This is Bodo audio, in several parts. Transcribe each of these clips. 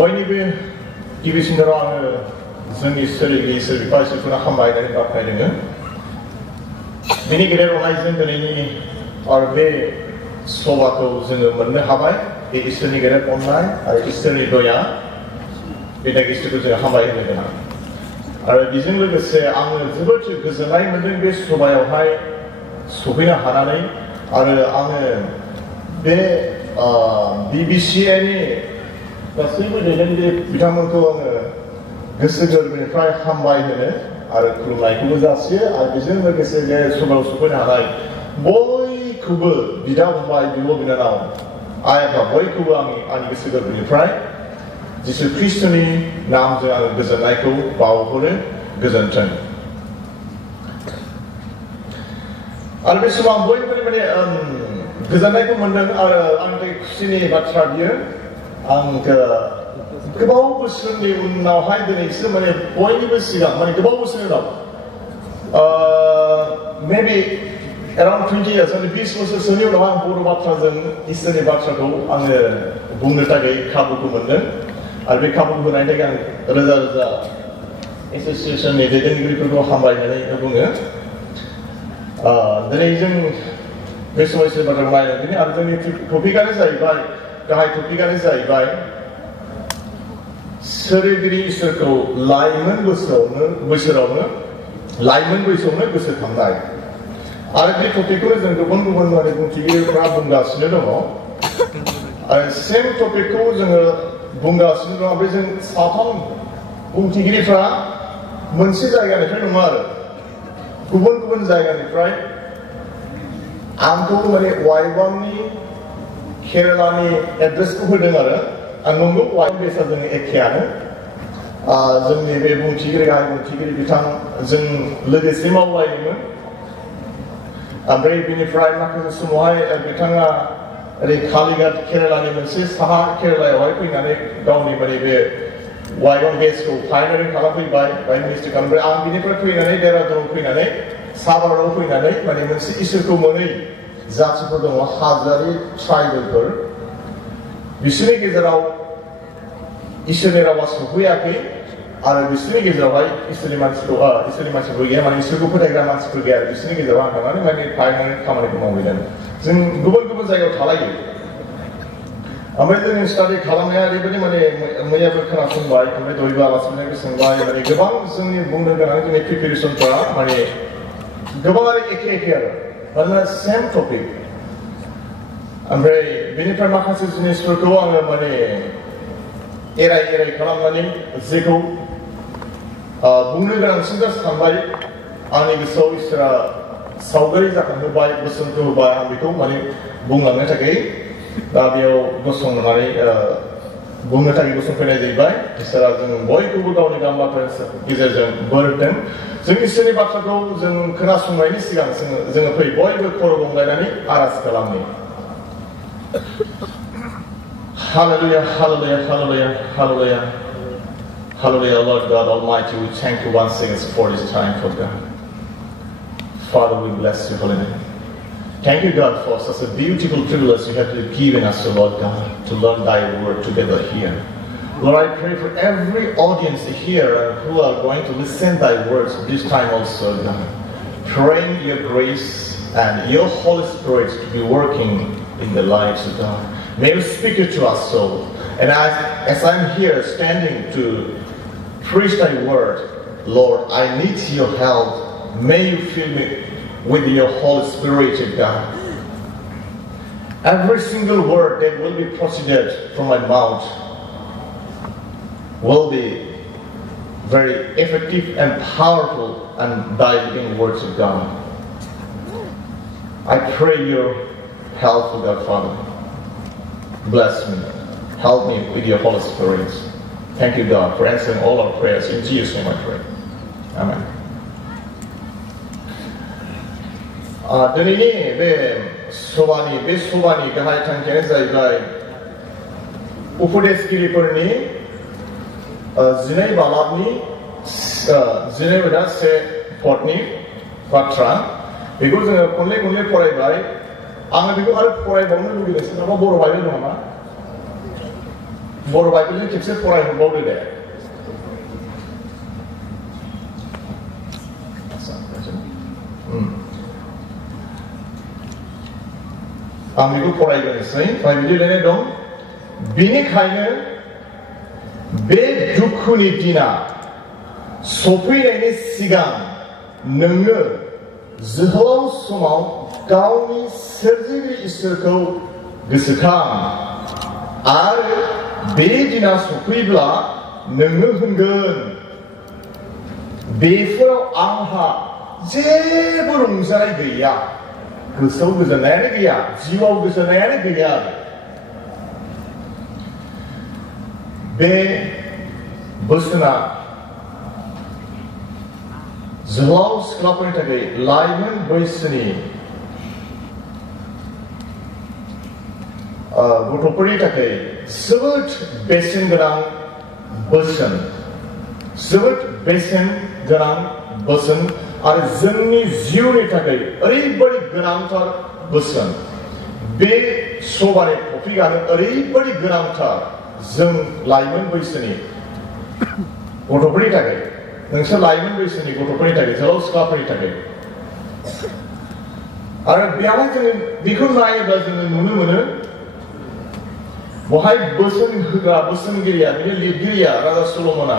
बयनिबो गिबिसिनाव आङो जोंनि सोरजिगिरि इसोर बिफा इसोरखौनो हामबायनानै बाख्नायदोङो बेनि गेजेरावहाय जों दिनैनि आरो बे सभाखौ जोङो मोननो हाबाय बे इसोरनि गेदेर अननाय आरो इसोरनि दया बे इसोरखौ जोङो हामबाय होनो गोनां आरो बेजों लोगोसे आङो जोबोद गोजोननाय मोनदों बे सभायावहाय सफैनो हानानै आरो आङो बे BBCI नि गासैबो दैदेनगिरि बिथांमोनखौ आङो गोसो गोरबोनिफ्राय हामबाय होनो आरो खुलुमनायखौबो जासियो आरो बेजों लोगोसे बे सभायाव सफैनो हानाय बयखौबो बिदा फंबाय बिब' बिनानाव आइ आफा बयखौबो आंनि गोसो गोरबोनिफ्राय जिसु ख्रीष्टनि नामजों आङो गोजोननायखौ बावहरो गोजोन्थों आरो बे समाव आं बयबो माने गोजोननायखौ मोनदों आरो आंनि थाखाय खुसिनि बाथ्रा बियो आं गोबाव बोसोरनि उनावहाय दिनैसो माने बयनिबो सिगां माने गोबाव बोसोरनि उनाव मेबि around 20 years माने 20 बोसोरसोनि उनाव आं बर' बाथ्राजों इसोरनि बाथ्राखौ आङो बुंनो थाखाय खाबुखौ मोनदों आरो बे खाबुखौ होनायनि थाखाय आं रोजा रोजा एसोसिएशननि दैदेनगिरिफोरखौ हामबायनानै बुङो दिनै जों बे समाव इसोरनि बाथ्राखौ नायनांगोन आरो जोंनि टपिकआनो जाहैबाय गाहाय टपिकआनो जाहैबाय सोरजिगिरि इसोरखौ लाइमोन बैसोआवनो गोसोखांनाय आरो बे टपिकखौ जों गुबुन गुबुन माने बुंथिगिरिफोरा बुंगासिनो दङ आरो सेम टपिकखौ जोङो बुंगासिनो दङ ओमफ्राय जों साथाम बुंथिगिरिफ्रा मोनसे जायगानिफ्राय नङा आरो गुबुन गुबुन जायगानिफ्राय आंखौ माने वाइबांनि केरेलानि एड्रेसखौ होदों आरो आं नंगौ वाइब बेसा जों एखेयानो जोंनि बे बुंथिगिरि गाहाय बुंथिगिरि बिथां जों लोगोसे मावलायोमोन ओमफ्राय बिनिफ्राय माखासे समावहाय बिथाङा ओरै कालिघाट केरेलानि मोनसे साहा केरेलायावहाय फैनानै गावनि माने बे वाइबां बेसखौ फाइनाल खालामफैबाय बाय मिनिस्ट्रि खालामबाय आं बिनिफ्राय फैनानै देहरादुनाव फैनानै साभाराव फैनानै माने मोनसे इसोरखौ मोनै जाथिफोर दङ हाजारि ट्राइबेलफोर बिसोरनि गेजेराव इसोरनि रावा सफैयाखै आरो बिसोरनि गेजेरावहाय इसोरनि मानसिफोर गैया माने इसोरखौ फोथायग्रा मानसिफोर गैया बिसोरनि गेजेराव आं थांनानै माने फाइनाल खामानिखौ मावहैदों जों गुबुन गुबुन जायगायाव थालायो ओमफ्राय जोंनि स्टाडि खालामनाया ओरैबायदि माने मैयाबो खोनासंबाय ओमफ्राय दयबो आलासिफोरनिफ्राय सोंबाय माने गोबां जोंनि बुंनो गोनां जोंनि प्रिपेरेसनफोरा माने गोबाङानो एखे आरो मानोना सेम टपिक ओमफ्राय बेनिफ्राय माखासे जिनिसफोरखौ आङो माने एराय खालामनानै जेखौ बुंनो गोनांसिन सानबाय आंनि गोसोआव इसोरा सावगारि जाखांहोबाय बोसोनखौ होबाय आं बेखौ माने बुंलांनो थाखाय दा बेयाव गसंनानै बुंनो थाखाय गसंफैनाय जाहैबाय इसोरा जों बयखौबो गावनि गाहाम बाथ्रानि गेजेरजों बोर होदों जों इसोरनि बाथ्राखौ जों खोनासंनायनि सिगां जोङो फै बयबो खर' गंलायनानै आर'ज खालामनि Hallelujah, hallelujah, hallelujah, hallelujah, hallelujah, Lord God Almighty, we thank you once again for this time, for God. Father, we bless your holy name. Thank you, God, for such a beautiful privilege you have given us, Lord God, to learn thy word together here. Lord, I pray for every audience here who are going to listen thy words this time also, God. Praying your grace and your Holy Spirit to be working in the lives of God. May you speak it to us so. And as I'm here standing to preach thy word, Lord, I need your help. May you fill me with your Holy Spirit, God. Every single word that will be proceeded from my mouth will be very effective and powerful and thy living words of God. I pray your help, God, Father. Bless me. Help me with your Holy Spirit. Thank you, God, for answering all our prayers. In Jesus' name I pray. Amen. दिनैनि बे सभानि गाहाय थांखियानो जाहैबाय उपदेशगिरिफोरनि 12 बालाबनि 12 पदनि बाथ्रा बेखौ जोङो खनले फरायबाय आङो बेखौ आरो फरायबावनो लुगैगासिनो नामा बर' बाइबेल दङ ना बर' बाइबेलजों खेबसे फरायहरबावदो दे। आं बेखौ फरायग्रोनोसै। बिदि लिरनाय दं, बेनिखायनो बे दुखुनि दिना सफैनायनि सिगां नोङो जोहोलाव समाव गावनि सोरजिगिरि इसोरखौ गोसोखां आरो बे दिना सफैब्ला नोङो होनगोन, बेफोराव आंहा जेबो रंजानाय गैया, गोसोआव गोजोननायानो गैया, जिउआव गोजोननायानो गैया। बे बोसोना जोहोलाव सिख्लाफोरनि थाखाय लाइमोन बैसोनि गथ'फोरनि थाखाय जोबोद बेसेन गोनां बोसोन, जोबोद बेसेन गोनां बोसोन आरो जोंनि जिउनि थाखाय ओरैबायदि गोनांथार बोसोन। बे सभानि टपिकआनो ओरैबायदि गोनांथार जों लाइमोन बैसोनि गथ'फोरनि थाखाय, नोंसोर लाइमोन बैसोनि गथ'फोरनि थाखाय, जोहोलाव सिख्लाफोरनि थाखाय। आरो बेयावहाय जोङो बेखौ नायोब्ला जोङो नुनो मोनो, बहाय बोसोन होग्रा बोसोनगिरिया, बिनि लिरगिरिया राजा सल'मना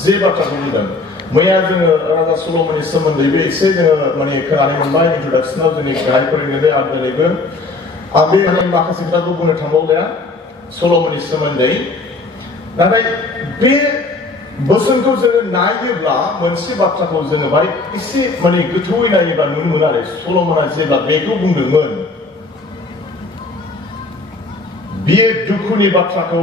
जे बाथ्राखौ बुंदों। मैया जोङो राजा सल'मननि सोमोन्दैबो एसे जोङो माने खोनानो मोनबाय इन्ट्रडाक्सनाव, जोंनि गाहाय फोरोंगिरि आरो दिनैबो आं बे माखासे खोथाखौ बुंनो थांबावलाया सल'मननि सोमोन्दै। नाथाय बे बोसोनखौ जोङो नायोब्ला मोनसे बाथ्राखौ जोङो बाय एसे माने गोथौयै नायोब्ला नुनो मोनो आरो सल'मना जेब्ला बेखौ बुंदोंमोन, बियो दुखुनि बाथ्राखौ,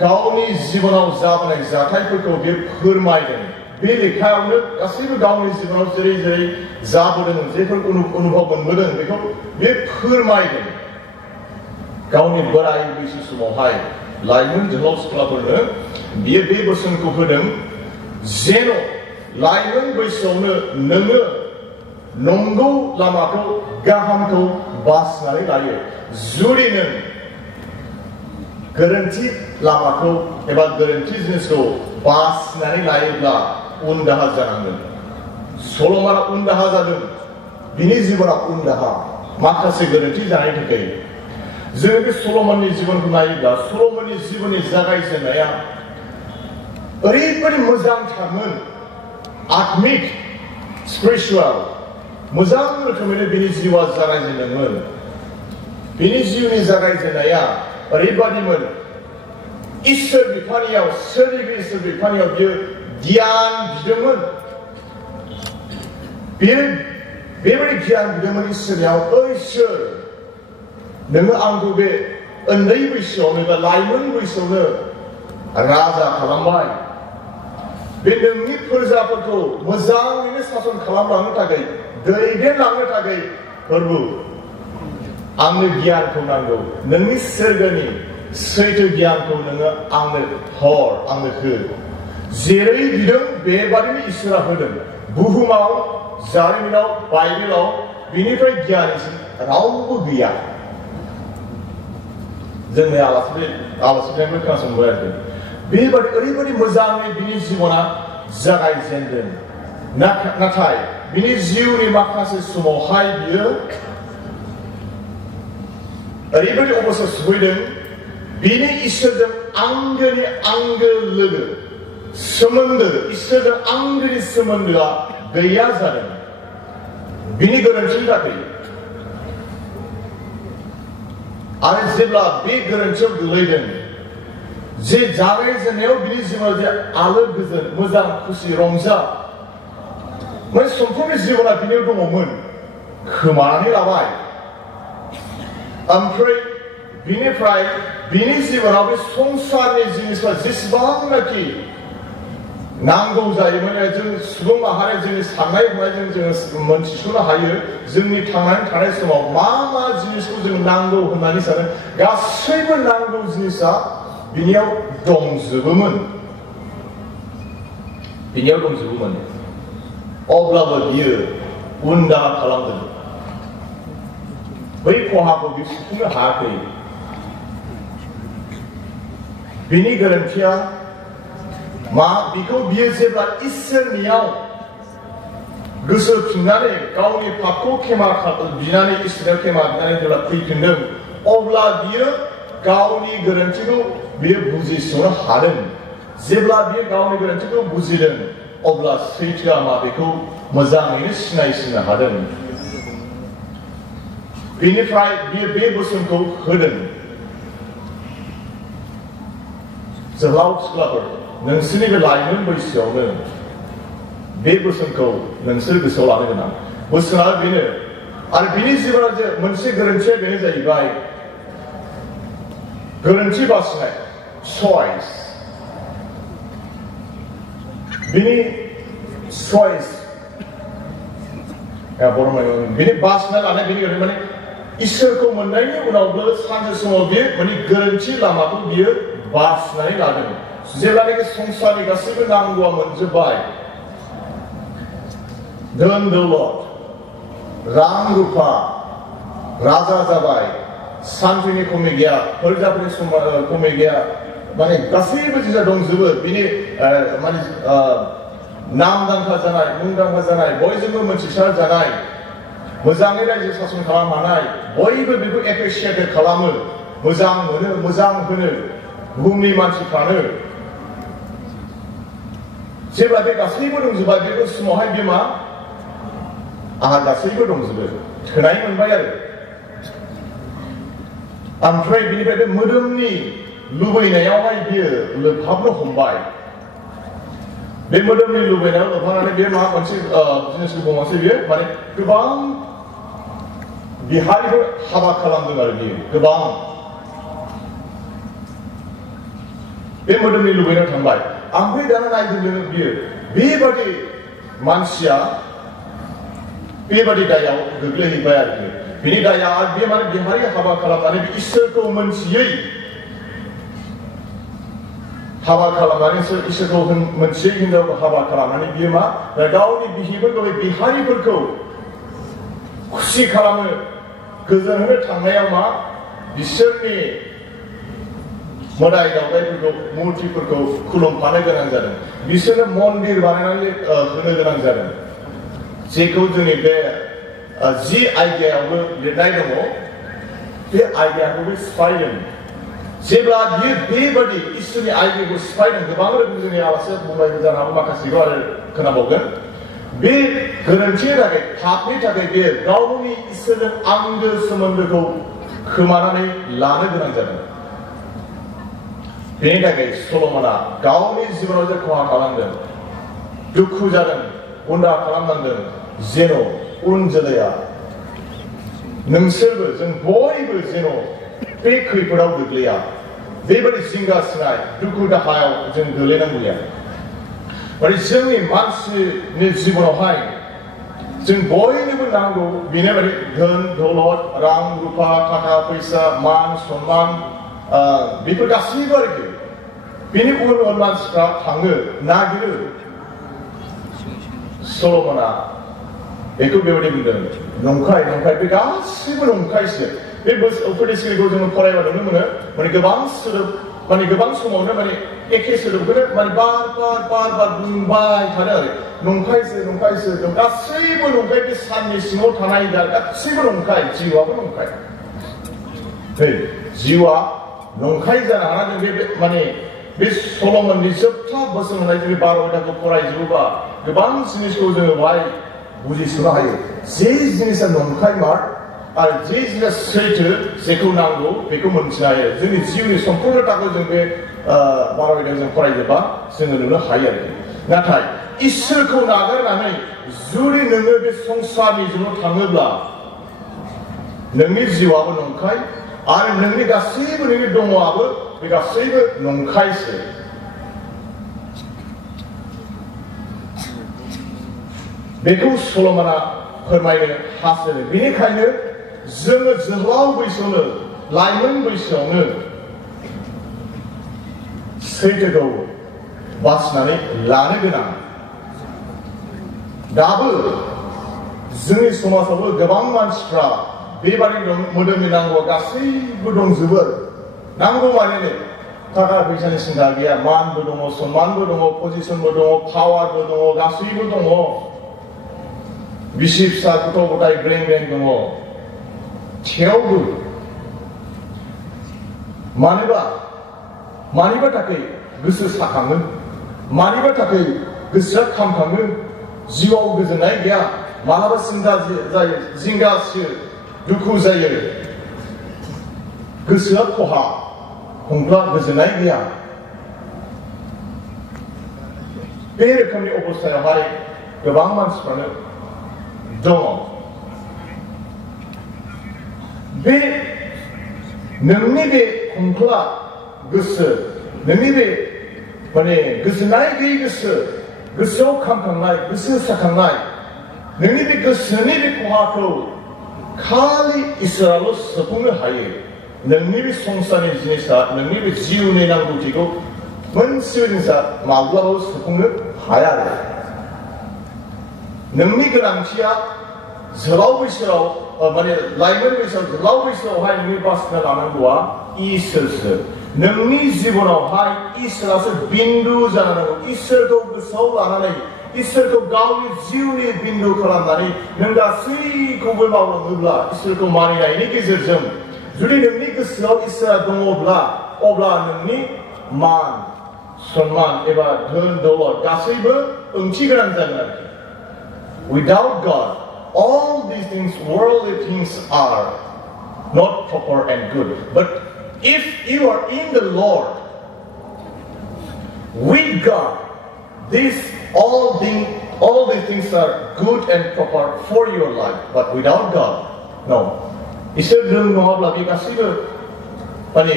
गावनि जिबनाव जाबोनाय जाथायफोरखौ बियो फोरमायदों। बे लेखायावनो गासैबो गावनि जिबनाव जेरै जेरै जाबोदों, जेफोर अनुभव मोनबोदों, बेखौ बे फोरमायदों। गावनि बोराय बैसो समावहाय लाइमोन जोहोलाव सिख्लाफोरनो बियो बे बोसोनखौ होदों, जेन' लाइमोन बैसोआवनो नोङो नंगौ लामाखौ, गाहामखौ बासिनानै लायो। जुदि नों गोरोन्थि लामाखौ एबा गोरोन्थि जिनिसखौ बासिनानै लायोब्ला उन दाहा जानांगोन। सल'मना उन दाहा जादों, बिनि जिबना उन दाहा, माखासे गोरोन्थि जानायनि थाखाय। जोङो बे सल'मननि जिबनखौ नायोब्ला सल'मननि जिबननि जागायजेननाया ओरैबायदि मोजांथारमोन, आत्मिक, स्पिरिचुवेल, मोजां रोखोमैनो बिनि जिउआ जागायजेनदोंमोन। बिनि जिउनि जागायजेननाया ओरैबादिमोन, इसोर बिफानियाव, सोरजिगिरि इसोर बिफानियाव बियो गियान बिदोंमोन। बियो बेबायदि गियान बिदोंमोन इसोरनियाव, इसोर नोङो आंखौ बे उन्दै बैसोआवनो बा लाइमोन बैसोआवनो राजा खालामबाय, बे नोंनि प्रजाफोरखौ मोजाङैनो सासन खालामलांनो थाखाय, दैदेनलांनो थाखाय प्रभु आंनो गियानखौ नांगौ, नोंनि सोरगोनि सैथो गियानखौ नोङो आंनो हर, आंनो हो। जेरै बिदों बेबादिनो इसोरा होदों। बुहुमाव, जारिमिनाव, बाइबेलाव बिनिफ्राय गियानिसिन रावबो गैया। जोंनि आलासिफोरनिफ्राय खोनासंबाय आरोखि, बेबादि ओरैबायदि मोजाङै बिनि जिबना जागायजेनदों। नाथाय बिनि जिउनि माखासे समावहाय बियो ओरैबायदि अबस्था सफैदों, बिनि इसोरजों आंगोनि आंगो लोगो सोमोन्दो, इसोरजों आंगोनि सोमोन्दोआ गैया जादों बिनि गोरोन्थिनि थाखाय। आरो जेब्ला बे गोरोन्थियाव गोलैदों, जे जागायजेननायाव बिनि जिबनाव जे आलो गोजोन, मोजां, खुसि, रंजा, माने समफोरनि जिबना बिनियाव दङमोन, खोमानानै लाबाय। ओमफ्राय बिनिफ्राय बिनि जिबनाव बे संसारनि जिनिसफ्रा जेसेबांनाखि नांगौ जायोमोन, जों सुबुं माहारिया जोंनि साननाय हनायजों जोङो मोनथिस'नो हायो, जोंनि थांनानै थानाय समाव मा मा जिनिसखौ जों नांगौ होननानै सानो, गासैबो नांगौ जिनिसा बिनियाव दंजोबोमोन, बिनियाव दंजोबोमोन। अब्लाबो बियो उन दाहा खालामदों, बै खहाखौ बियो सुफुंनो हायाखै। बिनि गोरोन्थिया मा बिखौ बियो जेब्ला इसोरनियाव गोसो फिननानै गावनि पापखौ खेमा बिनानै इसोरनियाव खेमा बिनानै जेब्ला फैफिनदों अब्ला बियो गावनि गोरोन्थिखौ बियो बुजिस'नो हादों जेब्ला बियो गावनि गोरोन्थिखौ बुजिदों अब्ला सैथोआ मा बेखौ मोजाङैनो सिनायसिननो हादों बेनिफ्राय बियो बे बोसोनखौ होदों जोहोलाव सिख्लाफोर नोंसोरनि बे लाइमोन बैसोआवनो बे बोसोनखौ नोंसोर गोसोआव लानो गोनां बोसोना बेनो आरो बिनि जिबनाव जे मोनसे गोरोन्थिया बेनो जाहैबाय गोरोन्थि बासिनाय चॉइस बिनि चॉइस बिनि बासिना लानाय बिनि ओरैनो माने इसोरखौ मोननायनि उनावबो सानसे समाव बियो माने गोरोन्थि लामाखौ बियो बासिनानै लादों जेब्लानाखि संसारनि गासैबो नांगौआ मोनजोब्बाय धोन दौलत रां रुफा राजा जाबाय सान्थिनि खमि गैया फोरजाफोरनि खमि गैया माने गासैबो जिनिसा दंजोबो बिनि माने नामदांखा जानाय मुंदांखा जानाय बयजोंबो मिथिसार जानाय मोजाङै रायजो सासन खालामनो हानाय बयबो बेखौ एप्रिसियेट खालामो मोजां मोनो मोजां होनो बुहुमनि मानसिफ्रानो जेब्ला बे गासैबो दंजोबबाय बे समावहाय बे मा आहा गासैबो दंजोबो थोनाय मोनबाय आरो ओमफ्राय बिनिफ्राय बे मोदोमनि लुबैनायावहाय बियो लोबहाबनो हमबाय बे मोदोमनि लुबैनायाव लोबहाबनानै बे मा मोनसे जिनिसखौ बुंबासो बियो माने गोबां बिहारिफोर हाबा खालामदों आरो बियो गोबां बे मोदोमनि लुबैनायाव थांबाय ओमफ्राय दाना नायदों बियो बेबादि मानसिया बेबादि दायाव गोग्लैहैबाय आरोखि बिनि दाया बे माने बिहारि हाबा खालामनानै बे इसोरखौ मोनथियै हाबा खालामनानै इसोरखौ मोनथियै हिनजावखौ हाबा खालामनानै बियो मा गावनि बिहिफोरखौ बे बिहारिफोरखौ खुसि खालामो गोजोन होनो थांनायाव मा बिसोरनि मोदाय दावदायफोरखौ मुर्तिफोरखौ खुलुमफानो गोनां जादों बिसोरनो मन्दिर बानायनानै होनो गोनां जादों जेखौ जोंनि बे जि आयदायावबो लिरनाय दङ बे आयदाखौबो सिफायदों जेब्ला बियो बेबादि इसोरनि आयदाखौ सिफायदों गोबां रोखोम जोंनि आलासिया बुंबायबो जानो हागौ माखासेखौ आरो खोनाबावगोन बे गोरोन्थिनि थाखाय पापनि थाखाय बे गावनि इसोरजों आंगो सोमोन्दोखौ खोमानानै लानो गोनां जादों बेनि थाखाय सल'मना गावनि जिबनाव जे खहा खालामदों दुखु जादों उन्दा खालामनांदों जेन' उन जोलैया नोंसोरबो जों बयबो जेन' बे खैफोदाव गोग्लैया बेबादि जिंगा सिनाय दुखु दाहायाव जों गोलैनांगौया माने जोंनि मानसिनि जिबनावहाय जों बयनोबो नांगौ बेनो माने धोन दौलत रां रुफा थाखा फैसा मान सन्मान बेफोर गासैबो आरोखि बेनि उन उन मानसिफ्रा थाङो नागिरो सल'मना बेखौ बेबायदि बुंदों नंखाय नंखाय बे गासैबो नंखायसो बे उपदेशगिरिखौ जोङो फरायबा नुनो मोनो माने गोबां सोदोब माने गोबां समावनो माने एखे सोदोबखौनो माने बार बार बार बार बुंबाय थादों आरो नंखायसो नंखायसो गासैबो नंखाय बे साननि सिङाव थानाय गासैबो नंखाय जिउआबो नंखाय जिउआ नंखाय जानो हाना जों बे माने बे सल'मननि जोबथा बोसोन होनाय जोंनि 12 आयदाखौ फरायजोबोबा गोबां जिनिसखौ जोङो बाहाय बुजिस'नो हायो जे जिनिसा नंखाय मार आरो जे जिनिसा सैथो जेखौ नांगौ बेखौ मोनथिनो हायो जोंनि जिउनि सम्पुर्णताखौ जों बे 12 आयदायाव जों फरायजोबा जोङो नुनो हायो आरोखि नाथाय इसोरखौ नागारनानै जुदि नोङो बे संसारनि जिउआव थाङोब्ला नोंनि जिउआबो नंखाय आरो नोंनि गासैबो नोंनि दङआबो बे गासैबो नंखायसो बेखौ सल'मना फोरमायनो हास्थायदों बेनिखायनो जोङो जोहोलाव बैसोआवनो लाइमोन बैसोआवनो सैथोखौ बासिनानै लानो गोनां दाबो जोंनि समाजावबो गोबां मानसिफ्रा बेबादि मोदोमनि नांगौआ गासैबो दंजोबो नांगौ माने थाखा फैसानि सिन्था गैया मानबो दङ सन्मानबो दङ पजिसनबो दङ पावारबो दङ गासैबो दङ बिसि फिसा गथ' गथाय ग्रें ग्रें दङ थेवबो मानिबा थाखाय गोसो साखाङो मानिबा थाखाय गोसोआ खामखाङो जिउआव गोजोननाय गैया मालाबा सिन्था जायो जिंगासियो दुखु जायो गोसोआ खहा हमब्ला गोजोननाय गैया बे रोखोमनि अबस्थायावहाय गोबां मानसिफ्रानो दङ बे नोंनि बे खुंख्ला गोसो नोंनि बे माने गोजोननाय गैयै गोसोआव खामखांनाय गोसो साखांनाय नोंनि बे गोसोनि बे खहाखौ खालि इसोराल' सुफुंनो हायो नोंनि बे संसारनि जिनिसा नोंनि बे जिउनि नांगौथिखौ मोनसे जिनिसा माब्लाबाबो सुफुंनो हाया आरो नोंनि गोनांथिया जोलाव बैसोआव माने लाइमोन बैसोआव जोलाव बैसोआवहाय नोंनि बासिना लानांगौआ इसोरसो नोंनि जिबनावहाय इसोरासो बिन्दु जानांगौ इसोरखौ गोसोआव लानानै इसोरखौ गावनि जिउनि बिन्दु खालामनानै नों गासैखौबो मावलाङोब्ला इसोरखौ मानिनायनि गेजेरजों जुदि नोंनि गोसोआव इसोरा दङब्ला अब्ला नोंनि मान सन्मान एबा धोन दौलत गासैबो ओंथि गोनां जागोन आरोखि without God all these things worldly things are not proper and good but if you are in the Lord with God all these things are good and proper for your life but without God no इसोर जों नङाब्ला बे गासैबो माने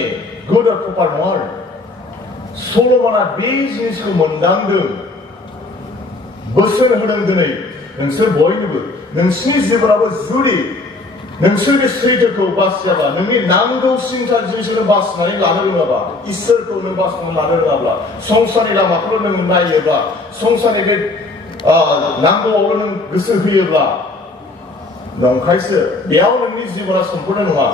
good or proper नङा आरो सल'मना बे जिनिसखौ मोनदांदों बोसोन होदों दिनै नोंसोर बयनोबो नोंसिनि जिबनावबो जुदि नोंसोर बे सैथोखौ बासियाबा नोंनि नांगौसिनथार जिनिसखौ बासिनानै लानो रोङाबा इसोरखौ नों बासिनानै लानो रोङाब्ला संसारनि लामाखौल' नों नायोब्ला संसारनि बे नांगौआवल' नों गोसो होयोब्ला नंखायसो बेयाव नोंनि जिबना सम्पुर्ण नङा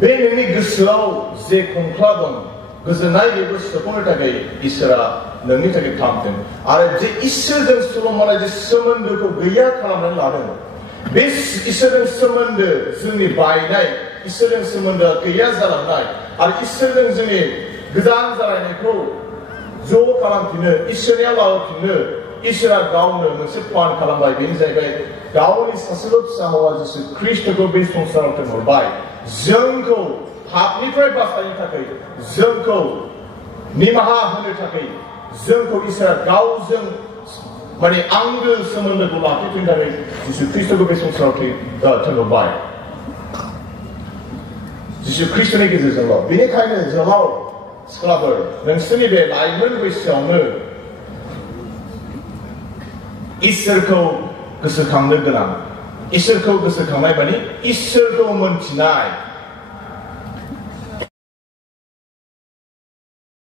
बे नोंनि गोसोआव जे खुंख्ला दं गोजोननाय बेखौ सुफुंनो थाखाय इसोरा नोंनि थाखाय खालामदों आरो जे इसोरजों सल'मना जे सोमोन्दोखौ गैया खालामनानै लादों बे इसोरजों सोमोन्दो जोंनि बायनाय इसोरजों सोमोन्दोआ गैया जालांनाय आरो इसोरजों जोंनि गोजान जालायनायखौ ज' खालामफिनो इसोरनियाव लाबोफिननो इसोरा गावनो मोनसे प्लान खालामबाय बेनो जाहैबाय गावनि सासेल' फिसा हौवा जिसु ख्रीष्टखौ बे संसाराव थिनहरबाय जोंखौ पापनिफ्राय बासायनो थाखाय जोंखौ निमाहा होनो थाखाय जोंखौ इसोरा गावजों माने आंगो सोमोन्दोखौ लाखिफिननो थाखाय जिसु ख्रीष्टखौ बे संसाराव थिनहरबाय जिसु ख्रीष्टनि गेजेरजोंल' बेनिखायनो जोलाव सिख्लाफोर नोंसोरनि बे लाइमोन बैसोआवनो इसोरखौ गोसोखांनो गोनां इसोरखौ गोसोखांनाय माने इसोरखौ मोनथिनाय